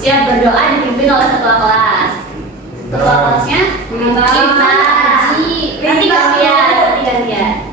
Siap berdoa dipimpin oleh ketua kelas. Ketua kelasnya kita. Nanti gantian.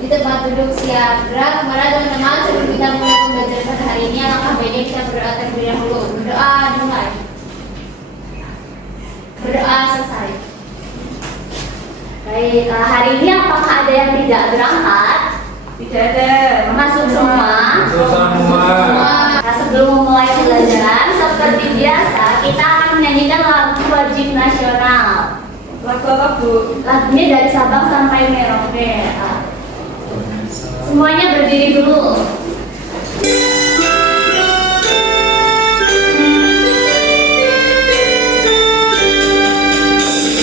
Di tempat duduk siap gerak. Kemana teman-teman, sebelum kita mulai pembelajaran pada hari ini, alangkah baiknya kita berdoa terlebih dahulu. Berdoa dimulai. Berdoa selesai. Baik, hari ini apakah ada yang tidak berangkat? Tidak ada. Masuk semua. Nah, sebelum memulai pembelajaran, seperti biasa kita akan menyanyikan lagu wajib nasional. Lagu apa, Bu? Lagunya dari Sabang sampai Merauke. Semuanya berdiri dulu.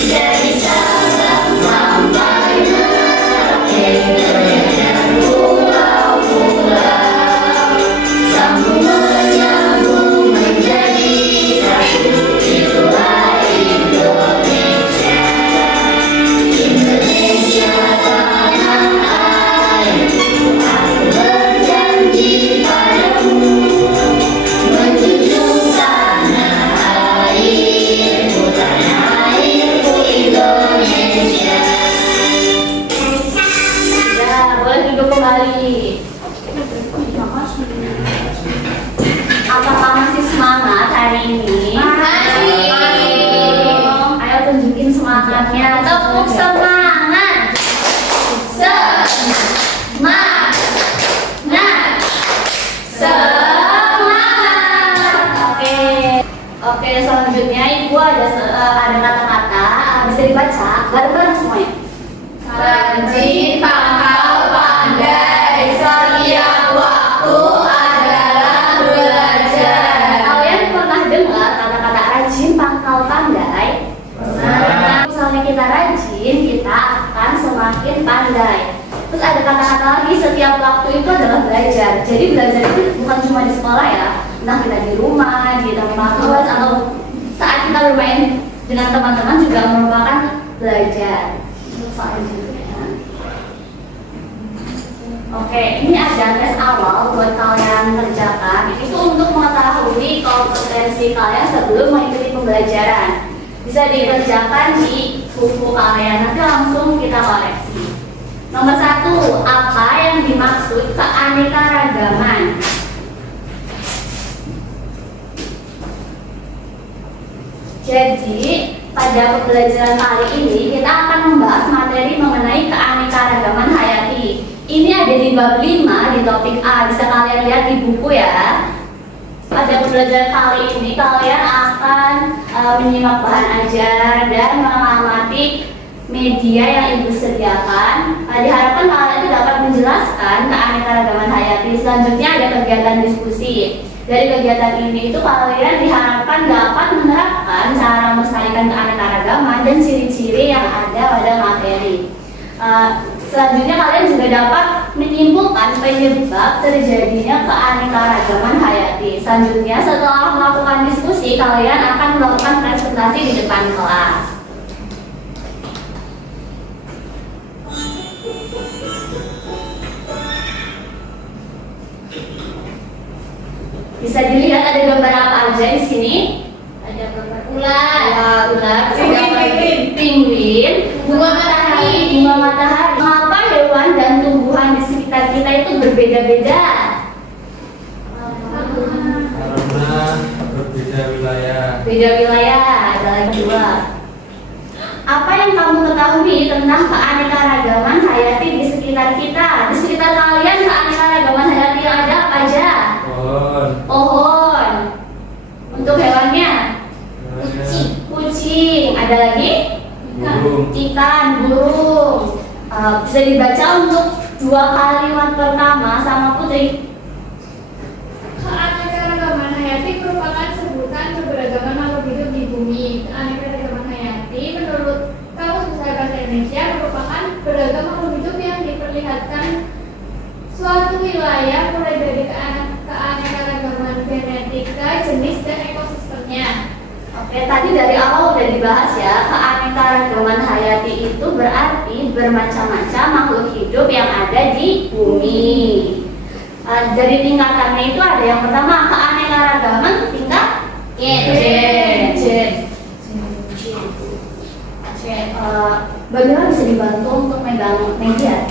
Dari Sabang sampai Merauke, pulau-pulau, sambung menyambung menjadi satu, itulah Indonesia. Indonesia tanah airku, aku berjanji padamu, menjunjung tanah airku Indonesia. Ya, boleh duduk kembali. Apakah masih semangat hari ini? Masih. Ayo tunjukin semangatnya. Tepuk semangat. Semangat. Semangat. Oke, selanjutnya Ibu ada kata-kata bisa dibaca bareng-bareng semuanya. Rajin, pangkal, pandai, setiap waktu adalah belajar. Kalian pernah dengar kata-kata rajin, pangkal, pandai? Nah, misalnya kita rajin, kita akan semakin pandai. Terus ada kata-kata lagi, setiap waktu itu adalah belajar. Jadi belajar itu bukan cuma di sekolah ya, entah kita di rumah, di tempat kelas, atau saat kita bermain dengan teman-teman juga merupakan belajar. Selanjutnya, oke, ini ada tes awal buat kalian kerjakan. Itu untuk mengetahui kompetensi kalian sebelum mengikuti pembelajaran. Bisa dikerjakan di buku kalian, nanti langsung kita koreksi. Nomor 1, apa yang dimaksud keanekaragaman? Jadi, pada pembelajaran kali ini kita akan membahas materi mengenai keanekaragaman hayati. Ini ada di bab 5 di topik A, bisa kalian lihat di buku ya. Pada pembelajaran kali ini kalian akan menyimak bahan ajar dan mengamati media yang Ibu sediakan. Diharapkan kalian itu dapat menjelaskan keanekaragaman hayati. Selanjutnya ada kegiatan diskusi. Dari kegiatan ini itu kalian diharapkan dapat menerapkan cara melestarikan keanekaragaman dan ciri-ciri yang ada pada materi. Selanjutnya kalian juga dapat menyimpulkan penyebab terjadinya keanekaragaman hayati. Selanjutnya setelah melakukan diskusi, kalian akan melakukan presentasi di depan kelas. Bisa dilihat ada gambar apa aja di sini? Ada gambar ular, Ular, penguin, bunga matahari. Mengapa hewan dan tumbuhan di sekitar kita itu berbeda-beda? Karena berbeda wilayah. Beda wilayah, ada lagi 2. Apa yang kamu ketahui tentang keanekaragaman hayati di sekitar kita? Di sekitar kalian keanekaragaman hayati yang ada apa aja? Pohon. Untuk hewannya? Kucing. Ada lagi? Ikan, burung. Bisa dibaca untuk 2 kalimat pertama sama Putri. Keanekaragaman hayati merupakan sebutan keberagaman makhluk hidup di bumi. Keanekaragaman hayati menurut Kamus Besar Bahasa Indonesia merupakan beragam makhluk hidup yang diperlihatkan suatu wilayah mulai dari keanekaragaman genetika, jenis, dan ekosistemnya. Oke, tadi dari awal udah dibahas ya, keanekaragaman hayati itu berarti bermacam-macam makhluk hidup yang ada di bumi. Dari tingkatannya itu ada yang pertama keanekaragaman tingkat Bagaimana bisa dibantu untuk megang media?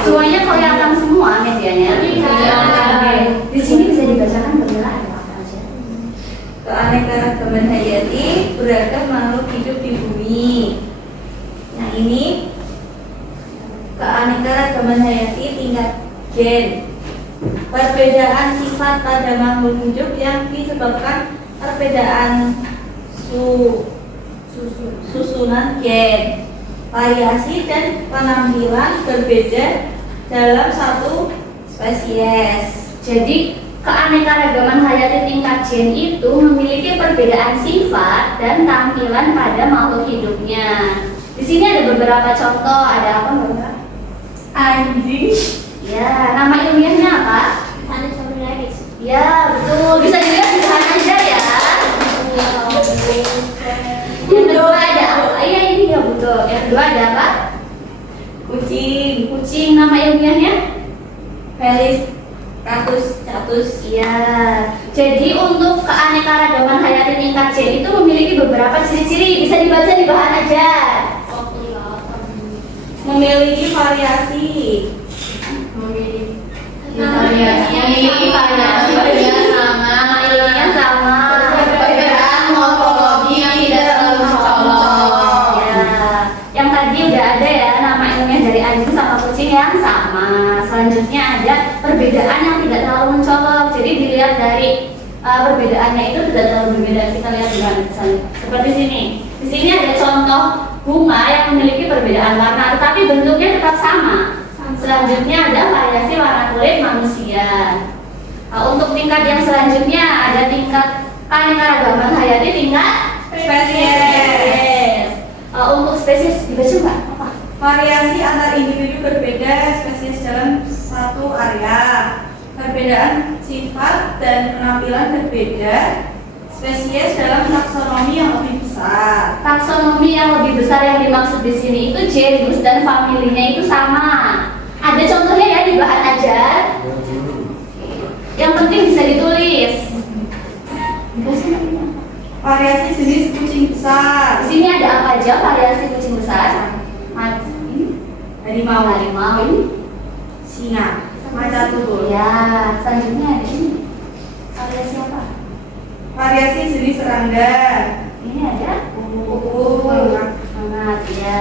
Semuanya kelihatan semua medianya. Di sini bisa dibacakan bagaimana ada apa aja. Keanekaragaman hayati beragam makhluk hidup di bumi. Yang ini keanekaragaman hayati tingkat gen. Perbedaan sifat pada makhluk hidup yang disebabkan perbedaan susunan gen, variasi dan penampilan berbeda dalam satu spesies. Jadi keanekaragaman hayati tingkat gen itu memiliki perbedaan sifat dan tampilan pada makhluk hidupnya. Di sini ada beberapa contoh. Ada apa, Mbak? Anjing. Ya, nama ilmiahnya apa? Ya, betul. Bisa dilihat di bahan aja ya. Yang kedua ada apa? Iya, ini ya betul. Yang kedua ada apa? Kucing. Kucing. Nama ilmiahnya? Felis catus. Ya. Jadi untuk keanekaragaman hayati tingkat gen itu memiliki beberapa ciri-ciri. Bisa dibaca di bahan aja. Memiliki variasi. Nama ilmiahnya sama. Perbedaan morfologi yang tidak terlalu mencolok. Ya. Yang tadi udah ada ya, nama ilmiah dari anjing sama kucing yang sama. Selanjutnya ada perbedaan yang tidak terlalu mencolok. Jadi dilihat dari perbedaannya itu tidak terlalu berbeda. Kita lihat gimana misalnya. Seperti sini. Di sini ada contoh bunga yang memiliki perbedaan warna, tetapi bentuknya tetap sama. Selanjutnya ada variasi warna kulit manusia. Untuk tingkat yang selanjutnya ada tingkat keanekaragaman hayati tingkat Spesies. Untuk spesies dibaca nggak? Apa? Variasi antar individu berbeda spesies dalam satu area. Perbedaan sifat dan penampilan berbeda spesies dalam taksonomi yang lebih besar. Taksonomi yang lebih besar yang dimaksud di sini itu genus dan familinya itu sama. Ada contohnya ya di bahan aja. Yang penting bisa ditulis. Variasi jenis kucing besar. Di sini ada apa aja variasi kucing besar? Harimau, Singa. Macan tutul. Ya, selanjutnya ada ini. Variasi apa? Variasi jenis serangga. Ini ada Kuku. hangat ya.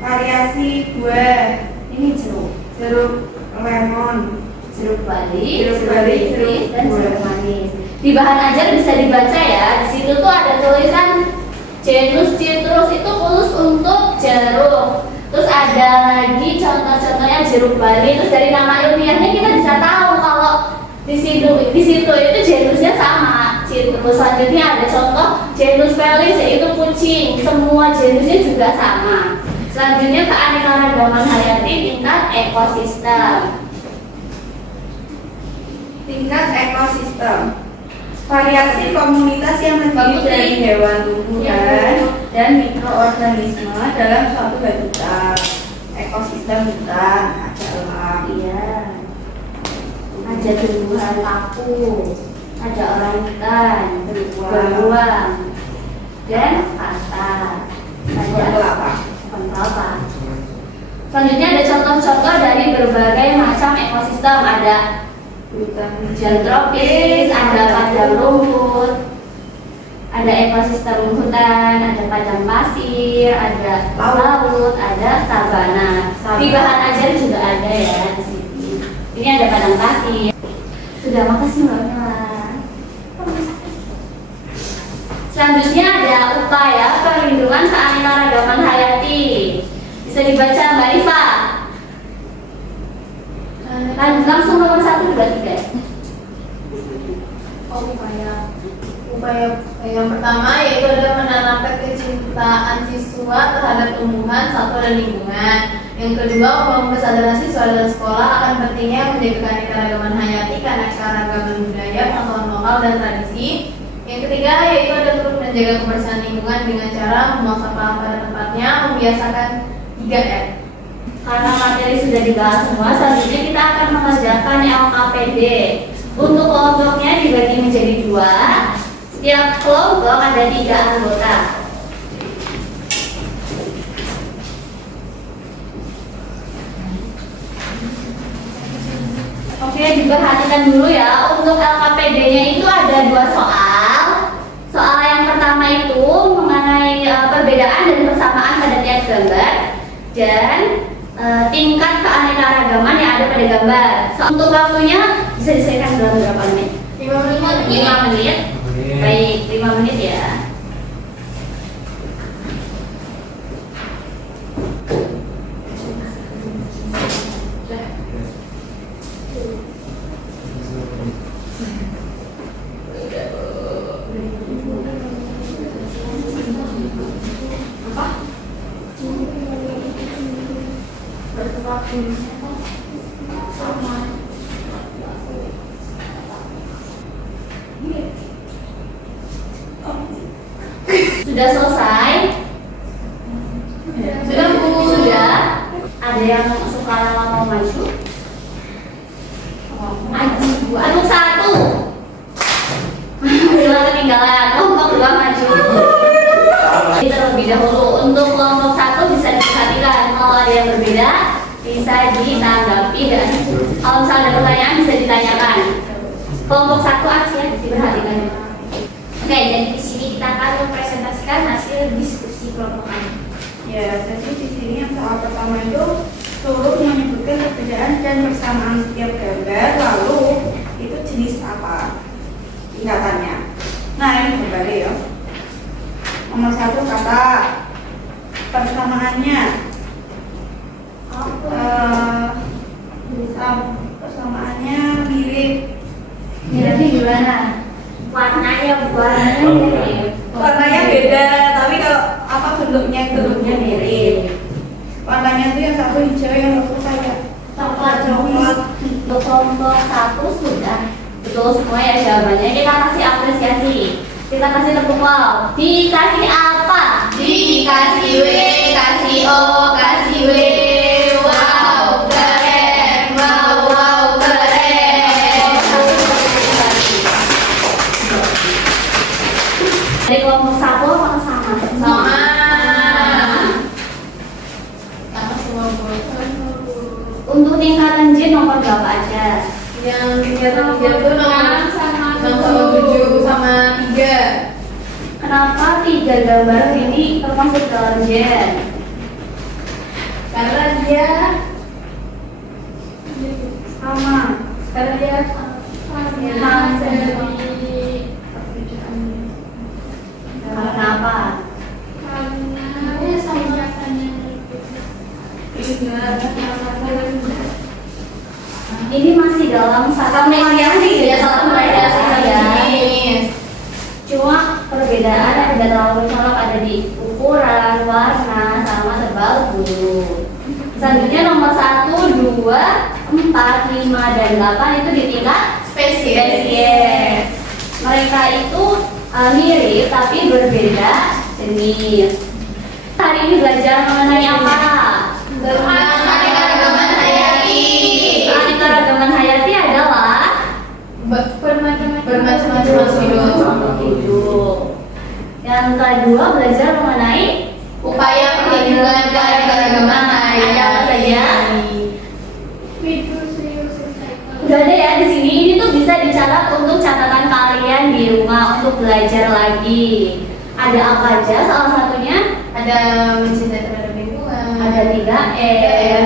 Variasi buah. Ini jeruk, Jeruk lemon. jeruk bali, Jeruk bali, nipis, dan jeruk jeruk buah. manis. Di bahan ajar bisa dibaca ya. Di situ tuh ada tulisan genus citrus itu khusus untuk jeruk. Terus ada lagi contoh-contohnya jeruk bali. Terus dari nama ilmiahnya kita bisa tahu kalau di situ itu genusnya sama. Citrus. Selanjutnya ada contoh genus felis yaitu kucing. Semua genusnya juga sama. Selanjutnya keanekaragaman hayati tingkat ekosistem. Tingkat ekosistem. Variasi komunitas yang terdiri dari hewan, tumbuhan, dan mikroorganisme dalam suatu habitat. Ekosistem hutan, ada elang. Iya. Ada tumbuhan paku, ada orangutan, beruang, dan kata. Ada Kelapa. kelapa. Selanjutnya ada contoh-contoh dari berbagai macam ekosistem. Ada hujan tropis, ada padang rumput, ada ekosistem hutan, ada padang pasir, ada laut, ada sabana. Di bahan ajar juga ada ya di sini. Ini ada padang pasir. Sudah, makasih Mbak Mila. Selanjutnya ada upaya perlindungan keanekaragaman hayati. Bisa dibaca Mbak Rifa. Langsung nomor 1, 2, 3. Upaya yang pertama yaitu adalah menanamkan kecintaan siswa terhadap tumbuhan, satwa, dan lingkungan. Yang kedua, membangun kesadaran siswa dan sekolah akan pentingnya menjaga keanekaragaman hayati, keanekaragaman budaya, pengetahuan lokal, dan tradisi. Yang ketiga yaitu ada turut menjaga kebersihan lingkungan dengan cara membuang sampah pada tempatnya, membiasakan 3M. Karena materi sudah dibahas semua, selanjutnya kita akan mengerjakan LKPD. Untuk kelompoknya dibagi menjadi 2. Setiap kelompok ada 3 anggota. Oke, diperhatikan dulu ya. Untuk LKPD-nya itu ada 2 soal. Soal yang pertama itu mengenai perbedaan dan persamaan pada tiap gambar dan tingkat keanekaragaman yang ada pada gambar. Untuk waktunya bisa diselesaikan dalam berapa menit? 5 menit. Baik, 5 menit ya. Sudah selesai? Sudah, Bu. Sudah. Ada yang sukarela mau maju? Maju. Untuk 1. Bila ketinggalan, kelompok 2 maju. Jadi terlebih dahulu untuk kelompok 1 bisa diperhatikan. Kalau ada yang berbeda bisa ditanggapi dan kalau misalnya ada pertanyaan bisa ditanyakan. Kelompok 1 aksi ya, diperhatikan. Oke, jadi di sini kita akan mempresentasikan hasil diskusi kelompokan. Ya, jadi di sini yang soal pertama itu turut menyebutkan perbedaan dan persamaan setiap gambar, lalu itu jenis apa tingkatannya. Nah, ini gambarnya ya. Nomor 1 kata persamaannya. Persamaannya mirip. Miripnya gimana? Warnanya mirip. Warnanya beda, tapi kalau apa bentuknya mirip. Warnanya itu yang satu hijau, yang satu kayak Coklat. Untuk kelompok 1 sudah betul semua ya jawabannya. Kita kasih apresiasi. Kita kasih tepuk wow. Dikasih apa? Dikasih W, kasih O, kasih W. Wow, keren. Wow, keren. Dari kelompok 1 apa sama? Sama semua Bu. Untuk tingkatan J nomor berapa aja? Yang tingkatan 3 itu nomor sama 7 sama 3. Kenapa 3 gambar ini termasuk dalam J? Karena dia sama. karena dia Sama. Karena apa? karena sama rasanya. Ini masih dalam satu mediasi ya, satu mediasi saja. Cuma perbedaan yang tidak terlalu mencolok ada di ukuran, warna, sama tebal bulu. Selanjutnya nomor 1, 2, 4, 5, dan 8 itu di tingkat spesies. Mereka itu mirip tapi berbeda jenis. Hari ini belajar mengenai apa? Keanekaragaman hayati. Keanekaragaman hayati adalah bermacam-macam hidup. Yang kedua belajar mengenai upaya perlindungan keanekaragaman hayati. Ada apa saja? Udah ada ya di sini. Ini tuh bisa dicatat untuk catatan kalian di rumah untuk belajar lagi. Ada apa aja? Salah satunya Ada mencintai terhadap lingkungan. ada 3E.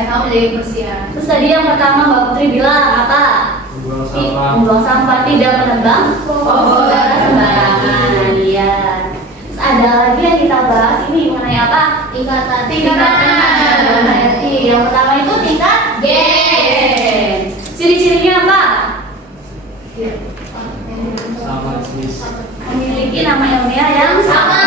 Sama menjadi kebersihan. Terus tadi yang pertama Mbak Putri bilang apa? Buang sampah. Membuang sampah, tidak menebang pohon sembarangan. Iya. Terus ada lagi yang kita bahas ini mengenai apa? Tingkatan. Tingkatan hayati. Yang pertama itu tingkat G. Ciri-cirinya apa? Sama jenis. Memiliki nama ilmiah yang sama.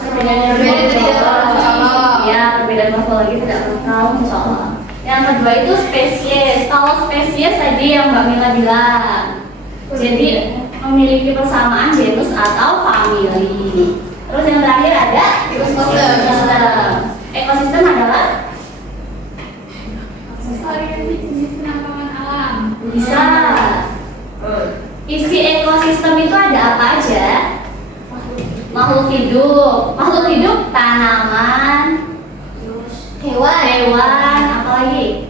Berbeda tidak terlalu mencolok. Ya, perbedaan morfologi tidak terlalu mencolok. Yang kedua itu spesies. Kalau spesies tadi yang Mbak Mila bilang, jadi memiliki persamaan genus atau famili. Terus yang terakhir ada ekosistem. Ekosistem adalah Variasi jenis penangkapan alam. bisa Isi ekosistem itu ada apa aja? Makhluk hidup, tanaman, hewan, apa lagi?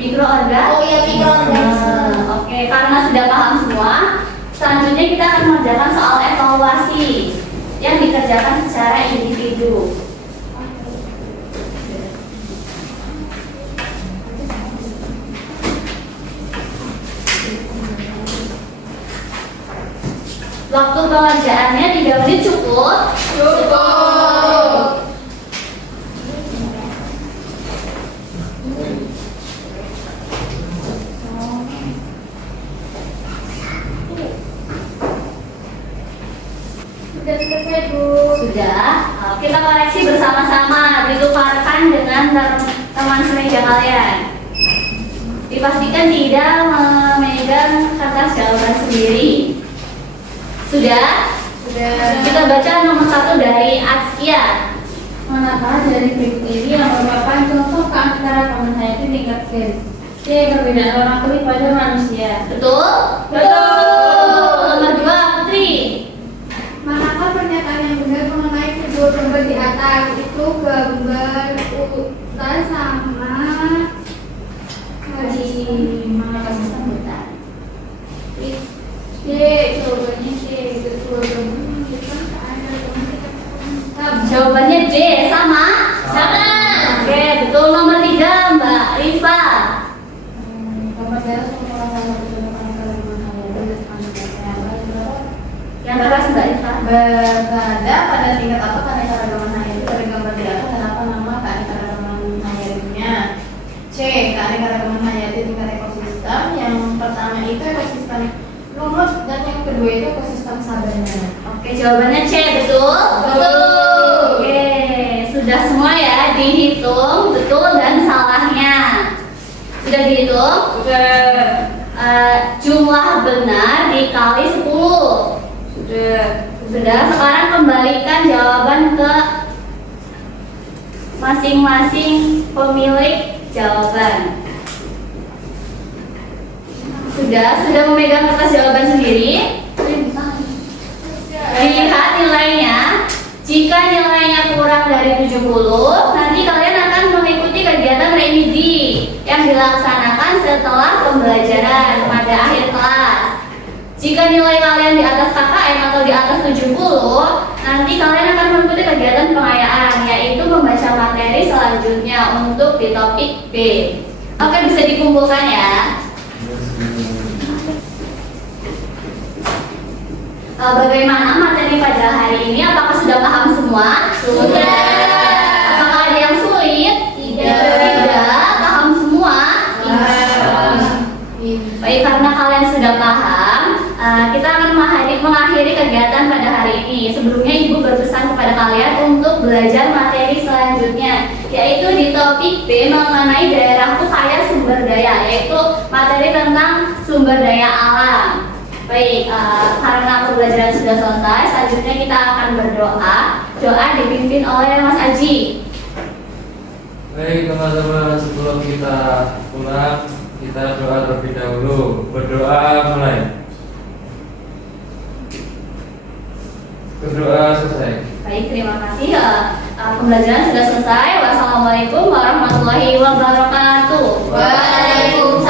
Mikroorganisme. Oh iya, mikroorganisme. Oke, karena sudah paham semua, selanjutnya kita akan mengerjakan soal evaluasi yang dikerjakan secara individu. Waktu pengerjaannya 3 menit cukup? Cukup. Sudah selesai, Bu. Sudah. Kita koreksi bersama-sama, ditukarkan dengan teman semeja kalian. Dipastikan tidak memegang kertas jawaban sendiri. Sudah? Sudah. Kita baca nomor 1 dari Atskia. Manakah dari berikut ini yang merupakan contoh keanekaragaman hayati tingkat gen? C. Perbedaan warna kulit pada manusia. Betul? Nomor 2, Putri. Manakah pernyataan yang benar mengenai kedua gambar di atas? Itu gambar utar sama Manakah sambutan? C. Jawabannya C. Kedua gambar menunjukkan keanekaragaman. Jawabannya D, sama? Sama. Oke, betul. Nomor 3, Mbak Rifa. Gambar darah merupakan salah satu contoh keanekaragaman hayati. Yang keras Mbak Rifa. Berada pada tingkat apa keanekaragaman hayati dari gambar di atas dan apa nama keanekaragaman hayatinya? C. Keanekaragaman hayati tingkat ekosistem. Yang pertama itu ekosistem lumut dan yang kedua itu ekosistem sabana. Oke, jawabannya C, betul? Betul. Oke, sudah semua ya dihitung betul dan salahnya. Sudah dihitung? Sudah. Jumlah benar dikali 10. Sudah. Sudah, sekarang kembalikan jawaban ke masing-masing pemilik jawaban. Sudah memegang kertas jawaban sendiri? Lihat nilainya. Jika nilainya kurang dari 70, nanti kalian akan mengikuti kegiatan remedi yang dilaksanakan setelah pembelajaran pada akhir kelas. Jika nilai kalian di atas KKM atau di atas 70, nanti kalian akan mengikuti kegiatan pengayaan, yaitu membaca materi selanjutnya untuk di topik B. Oke, bisa dikumpulkan ya. Bagaimana materi pada hari ini? Apakah sudah paham semua? Sudah. Apakah ada yang sulit? Tidak. Paham semua? Baik, karena kalian sudah paham, kita akan mengakhiri kegiatan pada hari ini. Sebelumnya Ibu berpesan kepada kalian untuk belajar materi selanjutnya, yaitu di topik B mengenai daerahku kaya sumber daya, yaitu materi tentang sumber daya alam. Baik, karena pembelajaran sudah selesai, selanjutnya kita akan berdoa. Doa dipimpin oleh Mas Aji. Baik teman-teman, sebelum kita pulang, kita doa terlebih dahulu. Berdoa mulai. Berdoa selesai. Baik, terima kasih. Pembelajaran sudah selesai. Wassalamualaikum warahmatullahi wabarakatuh. Waalaikumsalam.